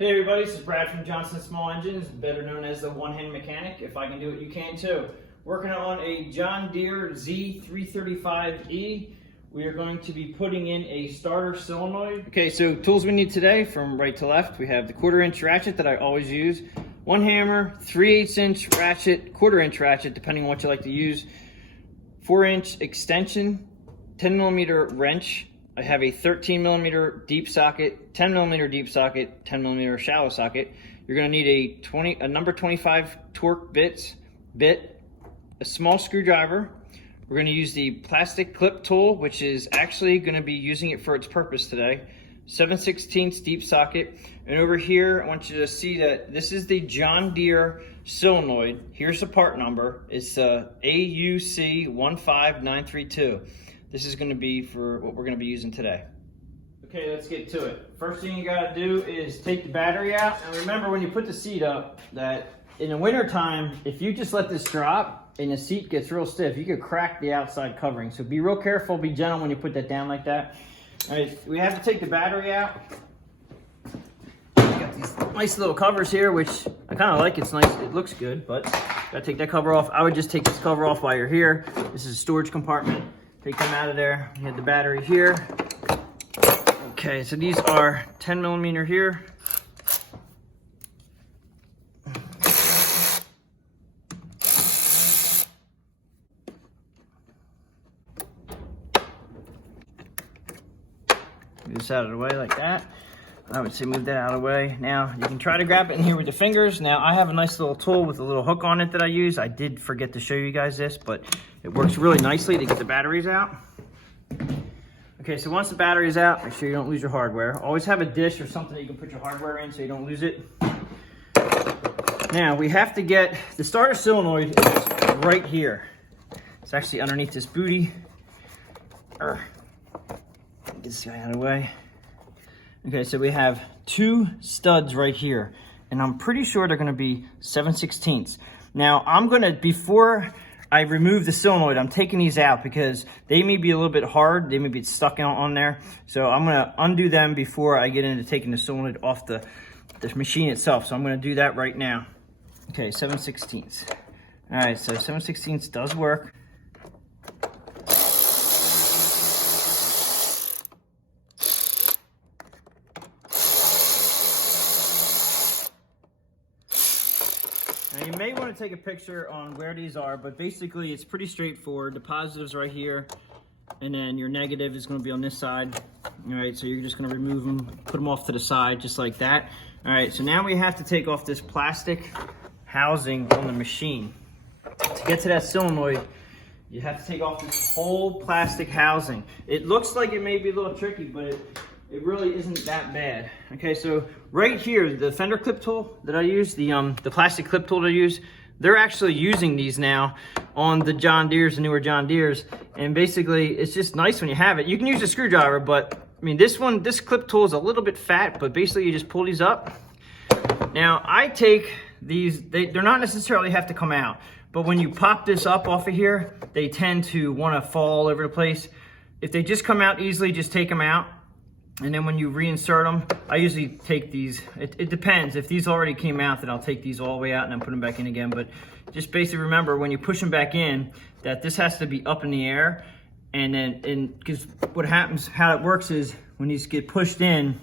Hey everybody, this is Brad from Johnson Small Engines, better known as the one-hand mechanic. If I can do it, you can too. Working on a John Deere Z335E. We are going to be putting in a starter solenoid. Okay, so tools we need today from right to left. We have the 1/4 inch ratchet that I always use, one hammer, 3/8 inch ratchet, 1/4 inch ratchet, depending on what you like to use, 4-inch extension, 10mm wrench. I have a 13mm deep socket, 10mm deep socket, 10mm shallow socket. You're going to need a number 25 torque bit, a small screwdriver. We're going to use the plastic clip tool, which is actually going to be using it for its purpose today. 7/16 deep socket. And over here, I want you to see that this is the John Deere solenoid. Here's the part number. It's AUC 15932. This is going to be for what we're going to be using today. Okay, let's get to it. First thing you got to do is take the battery out. And remember when you put the seat up that in the winter time, if you just let this drop and the seat gets real stiff, you could crack the outside covering. So be real careful, be gentle when you put that down like that. All right, we have to take the battery out. We got these nice little covers here, which I kind of like. It's nice, it looks good, but gotta take that cover off. I would just take this cover off while you're here. This is a storage compartment. Take them out of there. We have the battery here. Okay, so these are 10mm here. Move this out of the way like that. I would say move that out of the way. Now, you can try to grab it in here with your fingers. Now, I have a nice little tool with a little hook on it that I use. I did forget to show you guys this, but it works really nicely to get the batteries out. Okay, so once the battery's out, make sure you don't lose your hardware. Always have a dish or something that you can put your hardware in so you don't lose it. Now, we have to get the starter solenoid is right here. It's actually underneath this booty. Get this guy out of the way. Okay, so we have 2 studs right here, and I'm pretty sure they're gonna be 7/16. Now, before I remove the solenoid, I'm taking these out because they may be a little bit hard. They may be stuck on there. So I'm gonna undo them before I get into taking the solenoid off the machine itself. So I'm gonna do that right now. Okay, 7/16. All right, so 7/16 does work. Now you may want to take a picture on where these are, but basically it's pretty straightforward. The positive's right here, and then your negative is going to be on this side. All right, so you're just going to remove them, put them off to the side, just like that. All right, so now we have to take off this plastic housing on the machine. To get to that solenoid, you have to take off this whole plastic housing. It looks like it may be a little tricky, but it really isn't that bad. Okay, so right here, the Fender clip tool that I use, the plastic clip tool that I use, they're actually using these now on the John Deeres, the newer John Deeres. And basically, it's just nice when you have it. You can use a screwdriver, but I mean, this clip tool is a little bit fat, but basically you just pull these up. Now, I take these, they're not necessarily have to come out, but when you pop this up off of here, they tend to want to fall all over the place. If they just come out easily, just take them out. And then when you reinsert them, I usually take these, it depends. If these already came out, then I'll take these all the way out and then put them back in again. But just basically remember when you push them back in, that this has to be up in the air. And then, because what happens, how it works is when these get pushed in,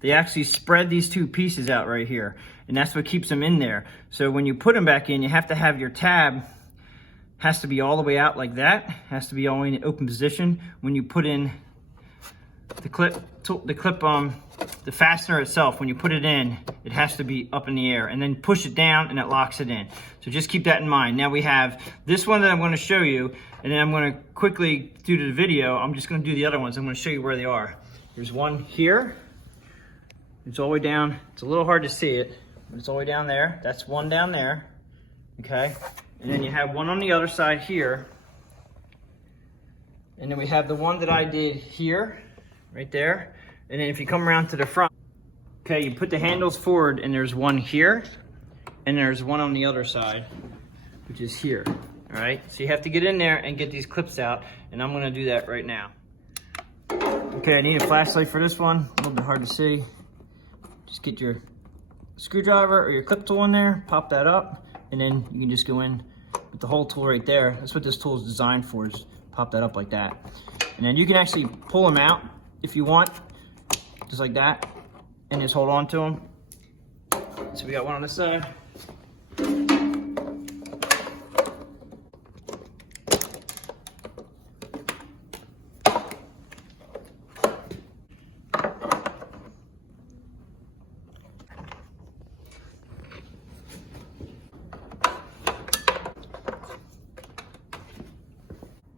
they actually spread these 2 pieces out right here. And that's what keeps them in there. So when you put them back in, you have to have your tab, has to be all the way out like that. Has to be all in open position. When you put in the fastener itself, when you put it in, it has to be up in the air, and then push it down and it locks it in. So just keep that in mind. Now we have this one that I'm going to show you, and then I'm going to quickly do the video. I'm just going to do the other ones. I'm going to show you where they are. There's one here. It's all the way down. It's a little hard to see it, but it's all the way down there. That's one down there. Okay. And then you have one on the other side here. And then we have the one that I did here, right there. And then if you come around to the front, okay, you put the handles forward, and there's one here, and there's one on the other side, which is here. All right, so you have to get in there and get these clips out, and I'm gonna do that right now. Okay, I need a flashlight for this one. A little bit hard to see. Just get your screwdriver or your clip tool in there, pop that up, and then you can just go in with the whole tool right there. That's what this tool is designed for, is pop that up like that. And then you can actually pull them out if you want, just like that, and just hold on to them. So we got one on this side.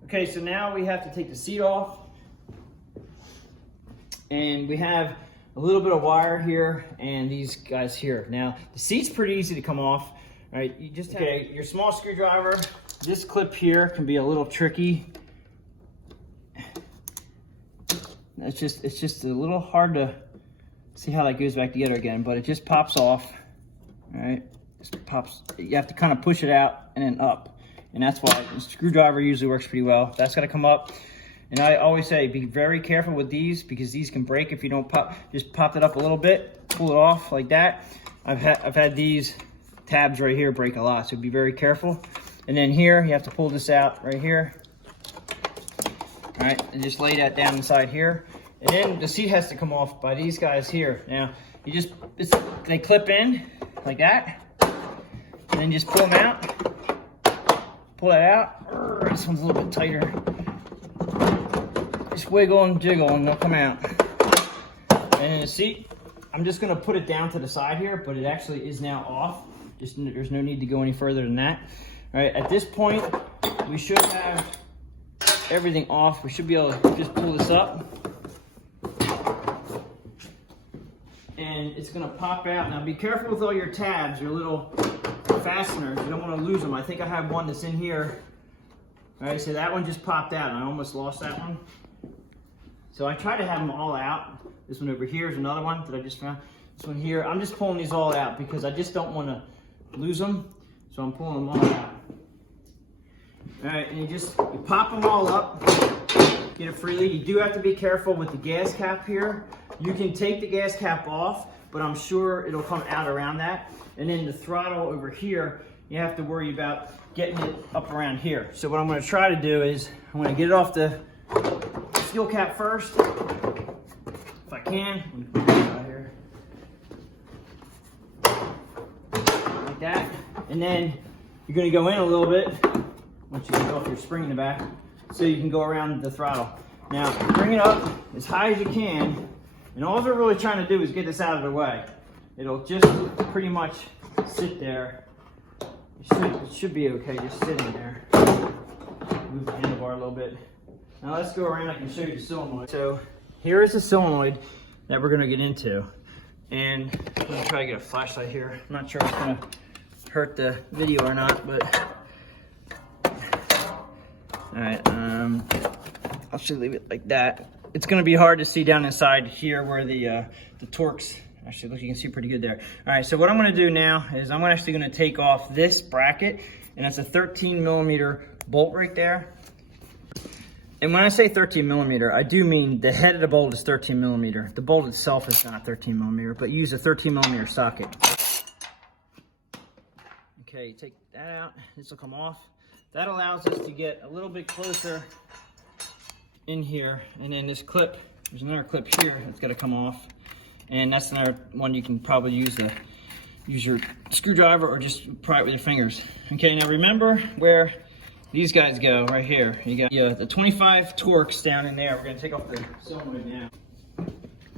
Okay, so now we have to take the seat off, and we have a little bit of wire here and these guys here. Now, the seat's pretty easy to come off. All right, you just have, okay, your small screwdriver, this clip here can be a little tricky. It's just a little hard to see how that goes back together again, but it just pops off. All right, just pops. You have to kind of push it out and then up. And that's why the screwdriver usually works pretty well. That's gotta come up. And I always say, be very careful with these because these can break if you don't just pop it up a little bit, pull it off like that. I've had these tabs right here break a lot, so be very careful. And then here, you have to pull this out right here. All right, and just lay that down inside here. And then the seat has to come off by these guys here. Now, they clip in like that, and then just pull them out. Pull that out. This one's a little bit tighter. Just wiggle and jiggle and they'll come out. And in the seat, I'm just gonna put it down to the side here, but it actually is now off. There's no need to go any further than that. All right, at this point, we should have everything off. We should be able to just pull this up. And it's gonna pop out. Now be careful with all your tabs, your little fasteners. You don't want to lose them. I think I have one that's in here. All right, so that one just popped out and I almost lost that one. So I try to have them all out. This one over here is another one that I just found. This one here, I'm just pulling these all out because I just don't want to lose them. So I'm pulling them all out. All right, and you pop them all up, get it freely. You do have to be careful with the gas cap here. You can take the gas cap off, but I'm sure it'll come out around that. And then the throttle over here, you have to worry about getting it up around here. So what I'm gonna try to do is, I'm gonna get it off the steel cap first, if I can. Let me put this out here. Like that. And then you're gonna go in a little bit, once you get off your spring in the back, so you can go around the throttle. Now, bring it up as high as you can, and all we're really trying to do is get this out of the way. It'll just pretty much sit there. It should be okay just sitting there. Move the handlebar a little bit. Now let's go around, I can show you the solenoid. So here is the solenoid that we're gonna get into. And I'm gonna try to get a flashlight here. I'm not sure if it's gonna hurt the video or not, but. All right, I'll just leave it like that. It's gonna be hard to see down inside here where the Torx. Actually, look, you can see pretty good there. All right, so what I'm gonna do now is I'm actually gonna take off this bracket, and it's a 13 millimeter bolt right there. And when I say 13 millimeter, I do mean the head of the bolt is 13 millimeter. The bolt itself is not 13 millimeter, but use a 13 millimeter socket. Okay, take that out, this will come off. That allows us to get a little bit closer in here, and then this clip, there's another clip here that's gotta come off. And that's another one you can probably use your screwdriver or just pry it with your fingers. Okay, now remember where these guys go, right here. You got the 25 Torx down in there. We're gonna take off the solenoid now.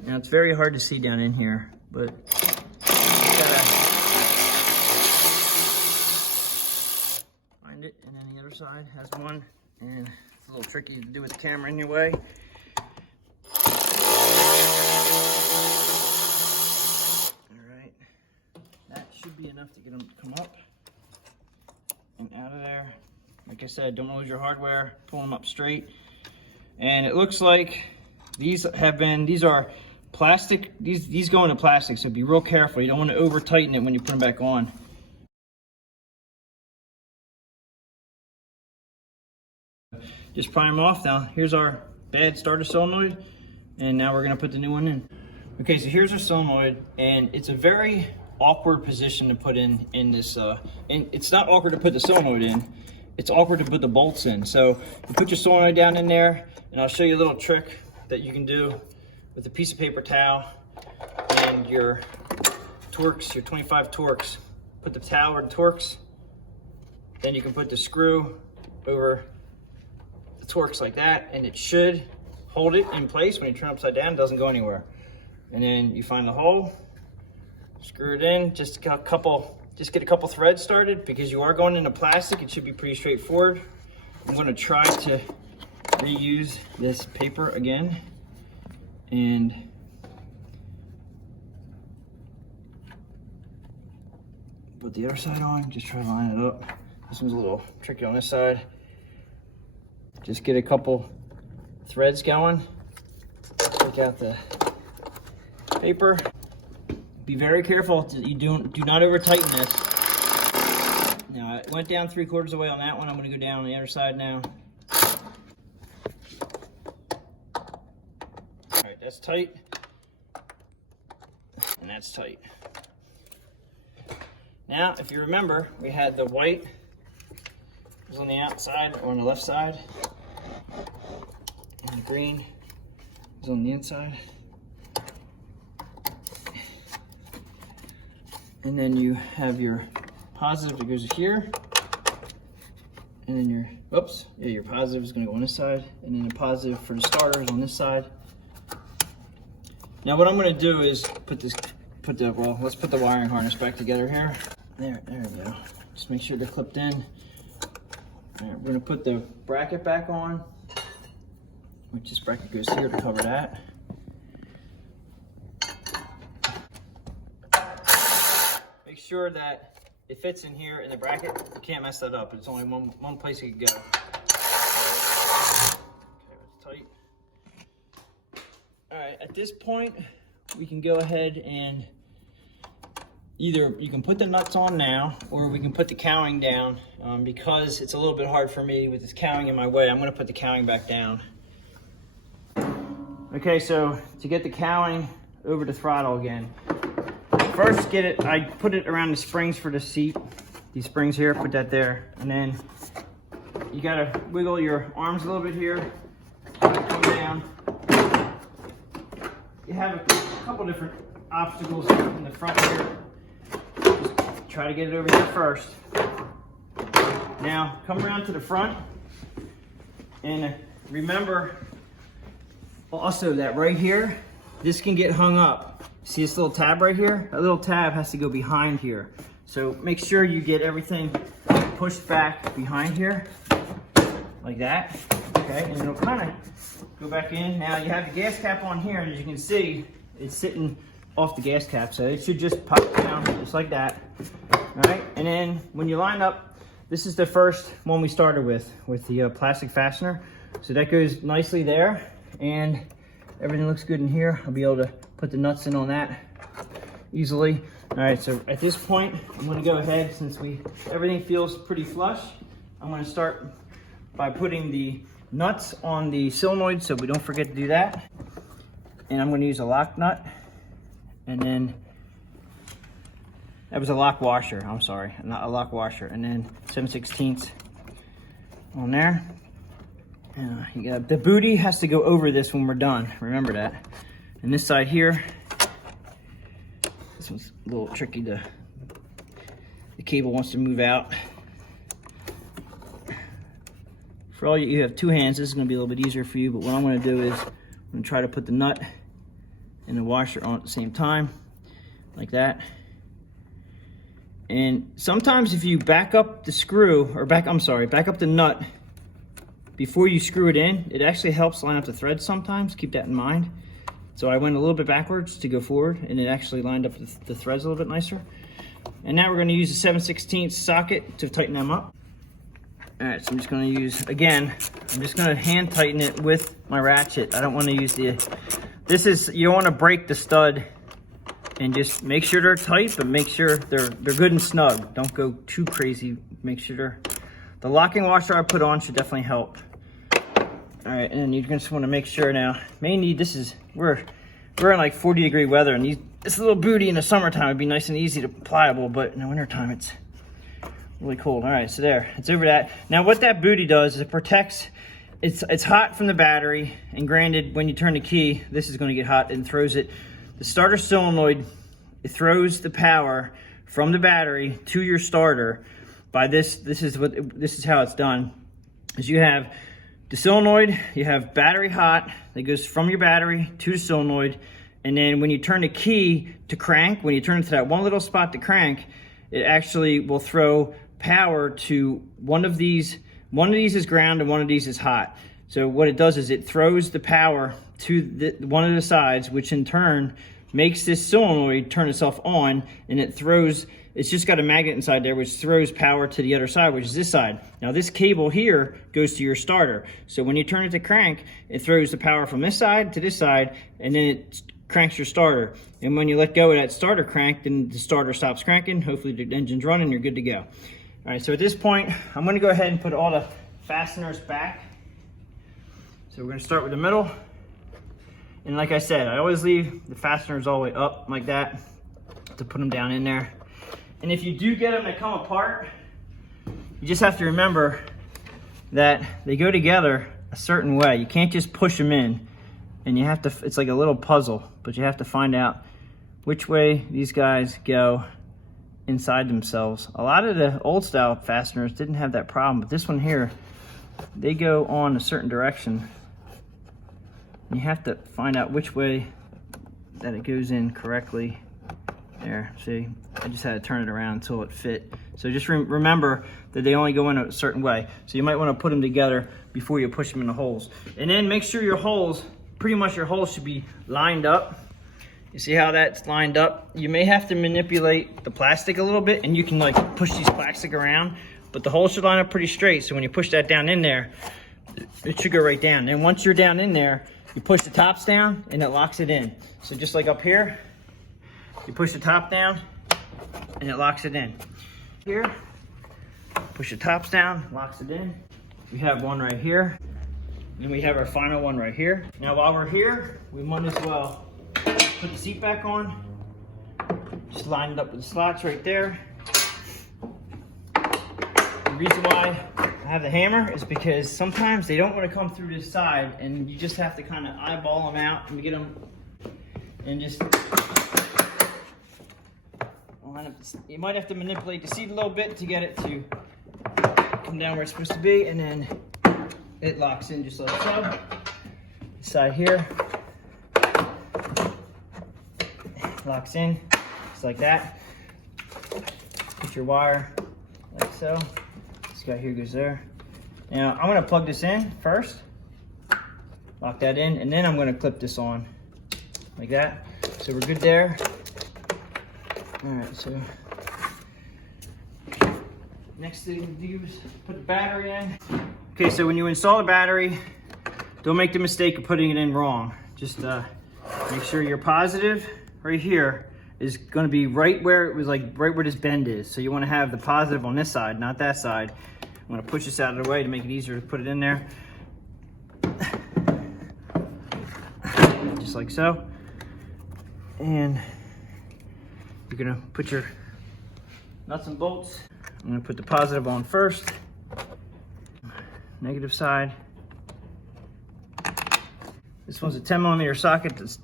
Now it's very hard to see down in here, but you gotta find it. And then the other side has one, and it's a little tricky to do with the camera in your way. Should be enough to get them to come up and out of there. Like I said, don't lose your hardware, pull them up straight. And it looks like these are plastic, these go into plastic, so be real careful. You don't want to over tighten it when you put them back on. Just pry them off. Now here's our bad starter solenoid, and now we're gonna put the new one in. Okay, so here's our solenoid, and it's a very awkward position to put in this, and it's not awkward to put the solenoid in, it's awkward to put the bolts in. So you put your solenoid down in there, and I'll show you a little trick that you can do with a piece of paper towel and your Torx, your 25 Torx. Put the towel or the Torx, then you can put the screw over the Torx like that, and it should hold it in place. When you turn it upside down, it doesn't go anywhere. And then you find the hole, screw it in, just get a couple threads started. Because you are going into plastic, it should be pretty straightforward. I'm going to try to reuse this paper again, and put the other side on. Just try to line it up. This one's a little tricky on this side. Just get a couple threads going. Take out the paper. Be very careful that you do not over tighten this. Now I went down 3/4 of the way on that one. I'm going to go down on the other side now. All right, that's tight, and that's tight. Now, if you remember, we had the white was on the outside or on the left side, and the green is on the inside. And then you have your positive that goes here, and then your positive is going to go on this side, and then the positive for the starter is on this side. Now, what I'm going to do is let's put the wiring harness back together here. There we go. Just make sure they're clipped in. All right, we're going to put the bracket back on, which this bracket goes here to cover that. Make sure that it fits in here in the bracket. You can't mess that up. It's only one place it can go. Okay, it's tight. All right, at this point, we can go ahead and either you can put the nuts on now, or we can put the cowling down. Because it's a little bit hard for me with this cowling in my way, I'm going to put the cowling back down. Okay, so to get the cowling over the throttle again, first I put it around the springs for the seat. These springs here, put that there. And then you gotta wiggle your arms a little bit here, come down. You have a couple different obstacles in the front here. Just try to get it over here first. Now, come around to the front, and remember also that right here, this can get hung up. See this little tab right here? That little tab has to go behind here. So make sure you get everything pushed back behind here, like that. Okay, and it'll kind of go back in. Now you have the gas cap on here, and as you can see, it's sitting off the gas cap. So it should just pop down just like that. All right, and then when you line up, this is the first one we started with the plastic fastener. So that goes nicely there, and everything looks good in here. I'll be able to put the nuts in on that easily. All right, so at this point, I'm gonna go ahead, since everything feels pretty flush, I'm gonna start by putting the nuts on the solenoid so we don't forget to do that. And I'm gonna use a lock nut, and then, that was a lock washer, I'm sorry, not a lock washer. And then 7/16 on there. The booty has to go over this when we're done, remember that. And this side here, this one's a little tricky, the cable wants to move out. For all you have two hands, this is gonna be a little bit easier for you, but what I'm gonna do is, I'm gonna try to put the nut and the washer on at the same time, like that. And sometimes if you back up the screw, or back up the nut before you screw it in, it actually helps line up the threads sometimes. Keep that in mind. So I went a little bit backwards to go forward, and it actually lined up the threads a little bit nicer. And now we're going to use the 7/16 socket to tighten them up. All right, so I'm just going to use, again, I'm just going to hand tighten it with my ratchet. I don't want to use you don't want to break the stud, and just make sure they're tight, but make sure they're good and snug. Don't go too crazy. Make sure the locking washer I put on should definitely help. All right, and then you just want to make sure now, mainly we're in like 40-degree weather, and this little booty in the summertime would be nice and easy to pliable, but in the wintertime it's really cold. All right, so there, it's over that. Now what that booty does is it protects, it's hot from the battery, and granted, when you turn the key, this is gonna get hot and throws it. The starter solenoid, it throws the power from the battery to your starter by this is how it's done. Is you have the solenoid, you have battery hot that goes from your battery to the solenoid, and then when you turn the key to crank, when you turn it to that one little spot to crank, it actually will throw power to one of these. One of these is ground and one of these is hot. So what it does is it throws the power to one of the sides, which in turn makes this solenoid turn itself on, and it's just got a magnet inside there which throws power to the other side, which is this side. Now this cable here goes to your starter. So when you turn it to crank, it throws the power from this side to this side, and then it cranks your starter. And when you let go of that starter crank, then the starter stops cranking. Hopefully the engine's running, you're good to go. All right, so at this point, I'm gonna go ahead and put all the fasteners back. So we're gonna start with the middle. And like I said, I always leave the fasteners all the way up like that to put them down in there. And if you do get them to come apart, you just have to remember that they go together a certain way. You can't just push them in, and you have to, it's like a little puzzle, but you have to find out which way these guys go inside themselves. A lot of the old style fasteners didn't have that problem, but this one here, they go on a certain direction. You have to find out which way that it goes in correctly. There, see, I just had to turn it around until it fit. So just remember that they only go in a certain way. So you might want to put them together before you push them in the holes. And then make sure your holes, pretty much your holes should be lined up. You see how that's lined up? You may have to manipulate the plastic a little bit, and you can like push these plastic around, but the holes should line up pretty straight. So when you push that down in there, it should go right down. And once you're down in there, you push the tops down and it locks it in. So just like up here, you push the top down and it locks it in. Here, push the tops down, locks it in. We have one right here, and we have our final one right here. Now while we're here, we might as well put the seat back on. Just line it up with the slots right there. The reason why I have the hammer is because sometimes they don't want to come through this side, and you just have to kind of eyeball them out and get them, and just line up. You might have to manipulate the seat a little bit to get it to come down where it's supposed to be, and then it locks in just like so. This side here locks in just like that. Put your wire like so. This guy here goes there. Now I'm going to plug this in first, lock that in, and then I'm going to clip this on like that. So we're good there. All right, so next thing to do is put the battery in. Okay, so when you install the battery, don't make the mistake of putting it in wrong. Just make sure your positive right here is going to be right where it was, like right where this bend is. So you want to have the positive on this side, not that side. I'm going to push this out of the way to make it easier to put it in there. Just like so. And you're going to put your nuts and bolts. I'm going to put the positive on first. Negative side. This one's a 10mm socket that's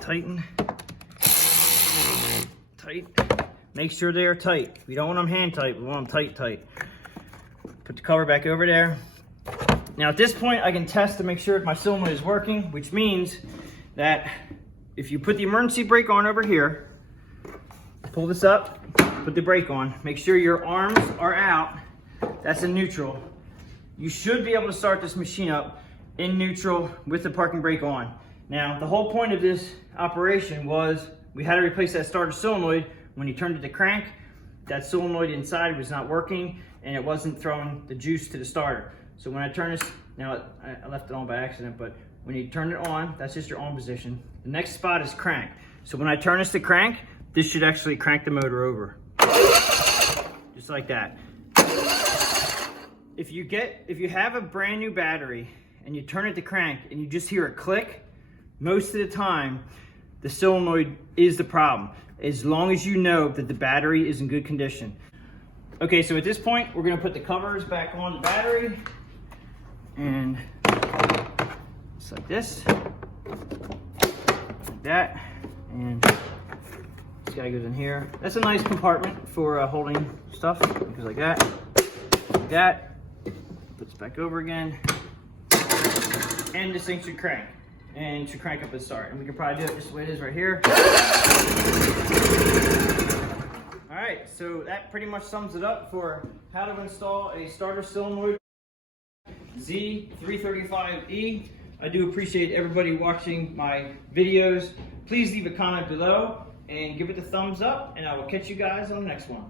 tighten. Tight. Make sure they are tight. We don't want them hand tight, we want them tight. Put the cover back over there. Now at this point I can test to make sure if my solenoid is working, which means that if you put the emergency brake on over here, pull this up, put the brake on, make sure your arms are out. That's in neutral. You should be able to start this machine up in neutral with the parking brake on. Now, the whole point of this operation was we had to replace that starter solenoid. When you turned it to crank, that solenoid inside was not working and it wasn't throwing the juice to the starter. So when I turn this, now I left it on by accident, but when you turn it on, that's just your on position. The next spot is crank. So when I turn this to crank, this should actually crank the motor over. Just like that. If you have a brand new battery and you turn it to crank and you just hear a click, most of the time the solenoid is the problem, as long as you know that the battery is in good condition. Okay, so at this point, we're gonna put the covers back on the battery, and just like this, like that, and this guy goes in here. That's a nice compartment for holding stuff. It goes like that, puts it back over again, and this thing should crank, and should crank up and start. And we can probably do it just the way it is right here. All right, so that pretty much sums it up for how to install a starter solenoid Z335E. I do appreciate everybody watching my videos. Please leave a comment below and give it a thumbs up, and I will catch you guys on the next one.